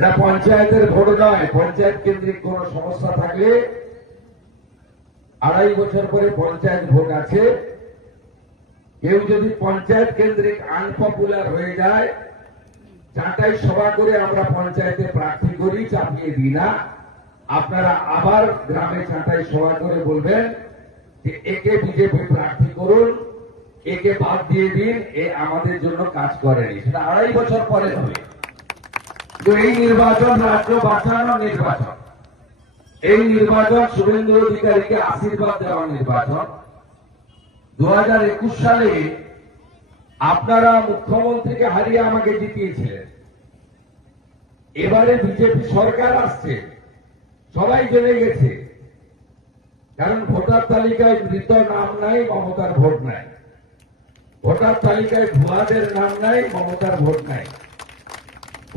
এটা পঞ্চায়েতের ভোট নয়। পঞ্চায়েত কেন্দ্রিক কোন সমস্যা থাকলে 2.5 বছর পরে পঞ্চায়েত ভোট আছে। কেউ যদি পঞ্চায়েত কেন্দ্রিক আনপপুলার হয়ে যায়, যাটাই সভা করে আমরা পঞ্চায়েতে প্রার্থী করি, চাপিয়ে দিই না। আপনারা আবার গ্রামে চাটাই সভা করে বলবেন যে একে বিজেপি প্রার্থী করুন, একে বাদ দিয়ে দিন, এ আমাদের জন্য কাজ করেনি। সেটা 2.5 বছর পরে হবে। তো এই নির্বাচন রাজ্য বাঁচানোর নির্বাচন, এই নির্বাচন শুভেন্দু অধিকারীকে আশীর্বাদ দেওয়ার নির্বাচন। 2021 সালে আপনারা মুখ্যমন্ত্রীকে হারিয়ে আমাকে জিতিয়েছিলেন। এবারে বিজেপি সরকার আসছে, সবাই জেনে গেছে, কারণ ভোটার তালিকায় মৃত নাম নাই, মমতার ভোট নাই। ভোটার তালিকায় ভুয়াদের নাম নাই, মমতার ভোট নাই।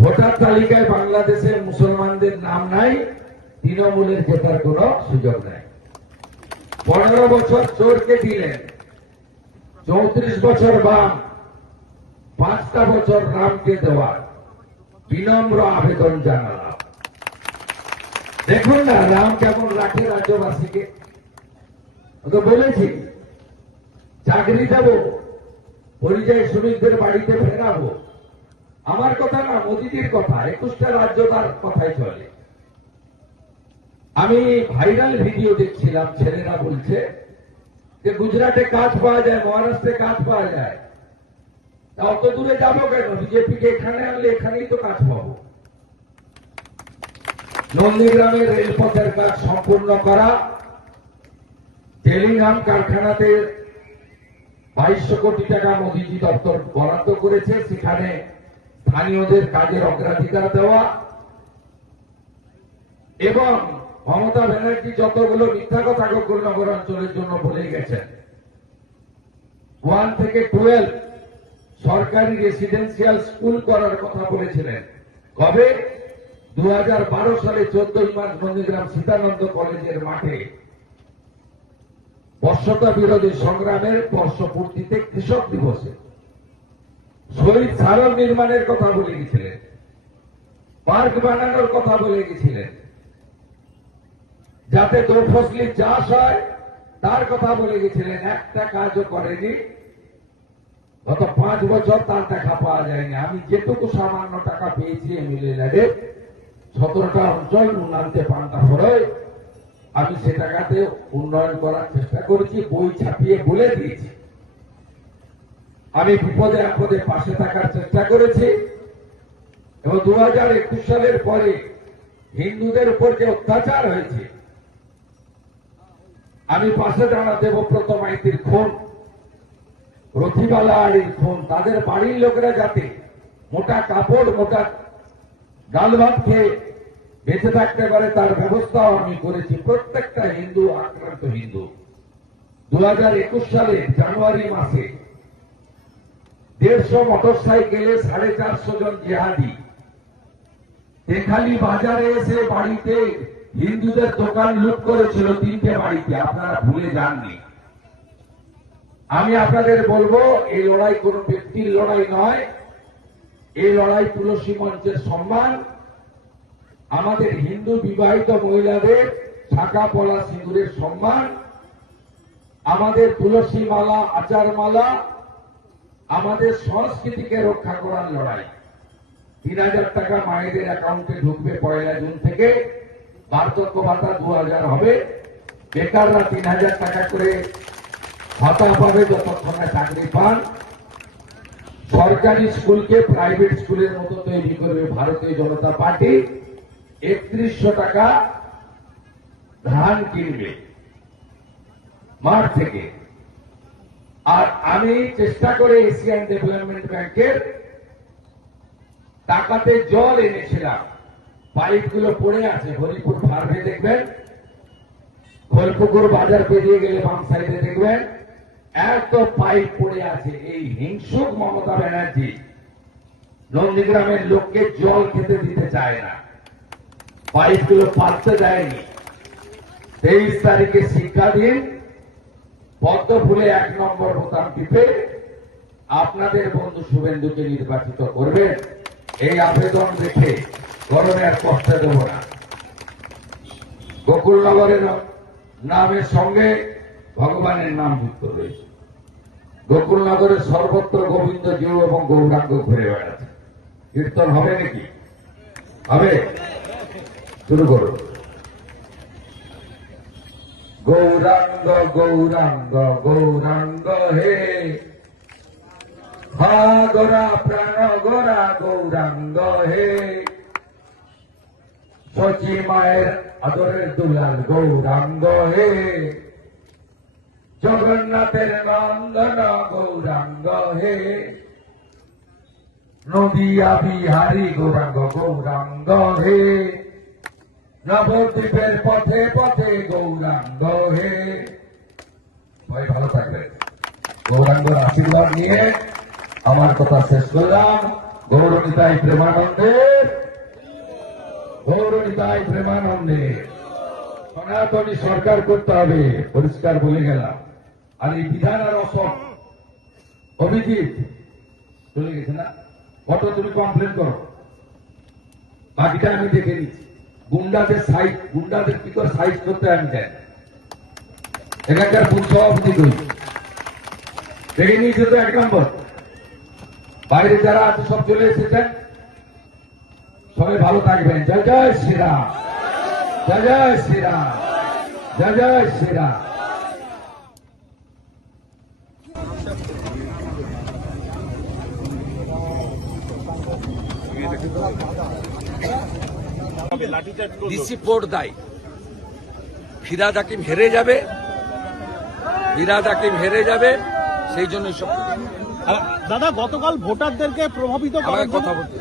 ভোটার তালিকায় বাংলাদেশের মুসলমানদের নাম নাই, তৃণমূলের জেতার কোন সুযোগ নাই। 15 বছর চোরকে দিলেন, 34 বছর বাম, 5টা বছর রামকে দেওয়ার বিনম্র আবেদন জানালাম। দেখুন না রাম কেমন রাখে রাজ্যবাসীকে। তো বলেছি চাকরি দেব, পরিযায়ী শ্রমিকদের বাড়িতে ফেরাবো। আমার কথা না, মোদীজির কথা। 21টা রাজ্য তার কথাই চলে। আমি ভাইরাল ভিডিও দেখছিলাম, ছেলেরা বলছে যে গুজরাটে কাজ পাওয়া যায়, মহারাষ্ট্রে কাজ পাওয়া যায়, তা অত দূরে যাবো কেন? বিজেপিকে এখানে আনলে এখানেই তো কাজ পাবো। নন্দীগ্রামের রেলপথের কাজ সম্পূর্ণ করা, টেলিগ্রাম কারখানাতে 2200 কোটি টাকা মোদীজি দপ্তর বরাদ্দ করেছে, সেখানে স্থানীয়দের কাজের অগ্রাধিকার দেওয়া। এবং মমতা ব্যানার্জি যতগুলো মিথ্যা কথা গোকুল নগর অঞ্চলের জন্য বলে গেছেন, 1 থেকে 12 সরকারি রেসিডেন্সিয়াল স্কুল করার কথা বলেছিলেন। কবে? 2012 সালে 14 মার্চ নন্দীগ্রাম সীতানন্দ কলেজের মাঠে বর্ষতা বিরোধী সংগ্রামের বর্ষপূর্তিতে কৃষক দিবসে শহীদ স্মারক নির্মাণের কথা বলে গেছিলেন, পার্ক বানানোর কথা বলে গেছিলেন, যাতে দোফসলি চাষ হয় তার কথা বলে গেছিলেন। একটা কাজও করেনি। গত 5 বছর তার টাকা পাওয়া যায়নি। আমি যেটুকু সামান্য টাকা পেয়েছি এমএলএ 17টা অঞ্চল উন্নয়নতে পান্তা ফরয়, আমি সে টাকাতে উন্নয়ন করার চেষ্টা করেছি, বই ছাপিয়ে বলে দিয়েছি। আমি বিপদে আপদে পাশে থাকার চেষ্টা করেছি। এবং 2021 সালের পরে হিন্দুদের উপর যে অত্যাচার হয়েছে, আমি পাশে দাঁড়া দেবব্রত মাইতির খুন, রথিবালা আড়ির খুন, তাদের বাড়ির লোকেরা যাতে মোটা কাপড়, মোটা ডাল ভাত খেয়ে বেঁচে থাকতে পারে তার ব্যবস্থাও আমি করেছি। প্রত্যেকটা হিন্দু আক্রান্ত হিন্দু। 2021 সালে জানুয়ারি মাসে 150 মোটরসাইকেলে 450 জন জিহাদি তেখালি বাজারে এসে বাড়িতে হিন্দুদের দোকান লুট করেছিল, 3টে বাড়িতে। আপনারা ভুলে যাননি। আমি আপনাদের বলবো, এই লড়াই কোন ব্যক্তির লড়াই নয়, এই লড়াই তুলসী মঞ্চের সম্মান। আমাদের হিন্দু বিবাহিত মহিলাদের শাখা পলা সিঁদুরের সম্মান, আমাদের তুলসী মালা, আচার মালা, আমাদের সংস্কৃতিকে রক্ষা করার লড়াই। 3000 টাকা মায়েদের অ্যাকাউন্টে ঢুকবে 1 জুন থেকে, বার্ধক্য ভাতা 2000 হবে, বেকাররা 3000 টাকা করে ভাতা পাবে যতক্ষণ না চাকরি পান। সরকারি স্কুলকে প্রাইভেট স্কুলের মতো তৈরি করবে ভারতীয় জনতা পার্টি। 3100 টাকা ধান কিনবে মাঠ থেকে। আর আমি চেষ্টা করে এশিয়ান ডেভেলপমেন্ট ব্যাংকের টাকাতে জল এনেছিলাম, পাইপগুলো পড়ে আছে। হরিপুর ফার্মে দেখবেন, খোলপুকুর বাজার পেরিয়ে গেলে বাম সাইডে দেখবেন এত পাইপ পড়ে আছে। এই হিংসুক মমতা ব্যানার্জি নন্দীগ্রামের লোককে জল খেতে দিতে চায় না, পাইপগুলো পাল্টে দেয়নি। 23 তারিখে শিক্ষা দিন, পদ্ম ফুলে 1 নম্বর বোতাম টিপে আপনাদের বন্ধু শুভেন্দুকে নির্বাচিত করবেন। এই আবেদন রেখে গরমে আর কষ্ট দেব না। গোকুলনগরের নামের সঙ্গে ভগবানের নাম যুক্ত রয়েছে। গোকুলনগরের সর্বত্র গোবিন্দ জিউ এবং গৌরাঙ্গ ঘুরে বেড়াচ্ছে। কীর্তন হবে নাকি? হবে? শুরু করুন। গৌরাঙ্গ গৌরাঙ্গ গৌরাঙ্গ হে, হা গোরা প্রাণ গোরা গৌরাঙ্গ হে, শচী মায়ের আদরের দুলাল গৌরাঙ্গ হে, জগন্নাথের নন্দন গৌরাঙ্গ হে, নদিয়া বিহারী গৌরাঙ্গ গৌরাঙ্গ হে, নবদ্বীপের পথে পথে গৌরাঙ্গ হে। সবাই ভালো থাকবেন। গৌরাঙ্গের আশীর্বাদ নিয়ে আমার কথা শেষ করলাম। গৌরনিতাই প্রেমানন্দে, গৌরনিতাই প্রেমানন্দে। সনাতনী সরকার করতে হবে, পরিষ্কার বলে গেলাম। আর এই বিধান আর অসম অভিজিৎ চলে গেছে না, কত তুমি কমপ্লেন করো, বাকিটা আমি দেখে নিচ্ছি। গুন্ডাদের সাইজ, গুন্ডাদের কি করে সাইজ করতে আমি দেন, এখানকার বুথ সভাপতি করি দেখে নিয়েছে তো 1 নম্বর। বাইরে যারা আছে সব চলে এসেছেন। সবাই ভালো থাকবেন। জয় জয় শ্রীরাম, জয় জয় শ্রীরাম, জয় জয় শ্রীরাম। ডিসি ভোট দেয়, ফিরাদ হাকিম হেরে যাবে, ফিরাদ হাকিম হেরে যাবে, সেই জন্য সব। দাদা, গতকাল ভোটারদেরকে প্রভাবিত করার কথা বলতে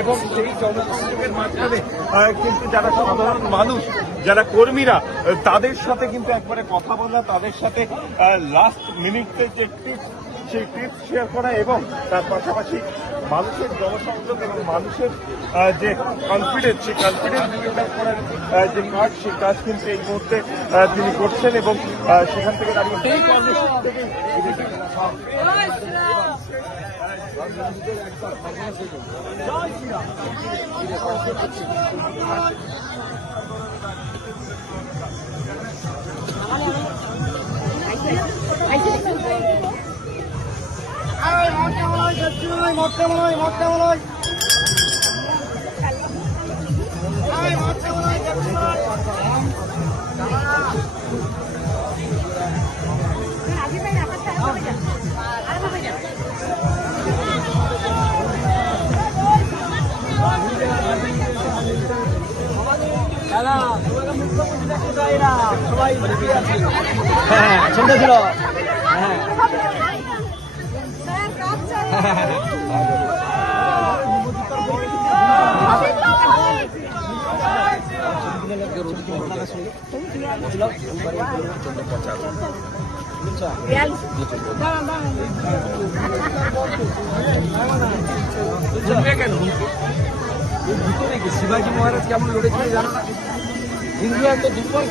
এবং সেই জনসংযোগের মাধ্যমে কিন্তু যারা সাধারণ মানুষ, যারা কর্মীরা, তাদের সাথে কিন্তু একবারে কথা বলা, তাদের সাথে লাস্ট মিনিটে যে টিপস, সেই টিপস শেয়ার করা এবং তার পাশাপাশি মানুষের জনসংযোগ এবং মানুষের যে কনফিডেন্স, সেই কনফিডেন্স বিল্ড করার যে কাজ, সেই কাজ কিন্তু এই মুহূর্তে তিনি করছেন এবং সেখান থেকে দাঁড়িয়ে এই কর্মসূচি থেকে শুনতে ছিল। কেন ভিতরে কি শিবাজি মহারাজ কেমন লড়েছিল জানো না? হিন্দু এত দুর্বল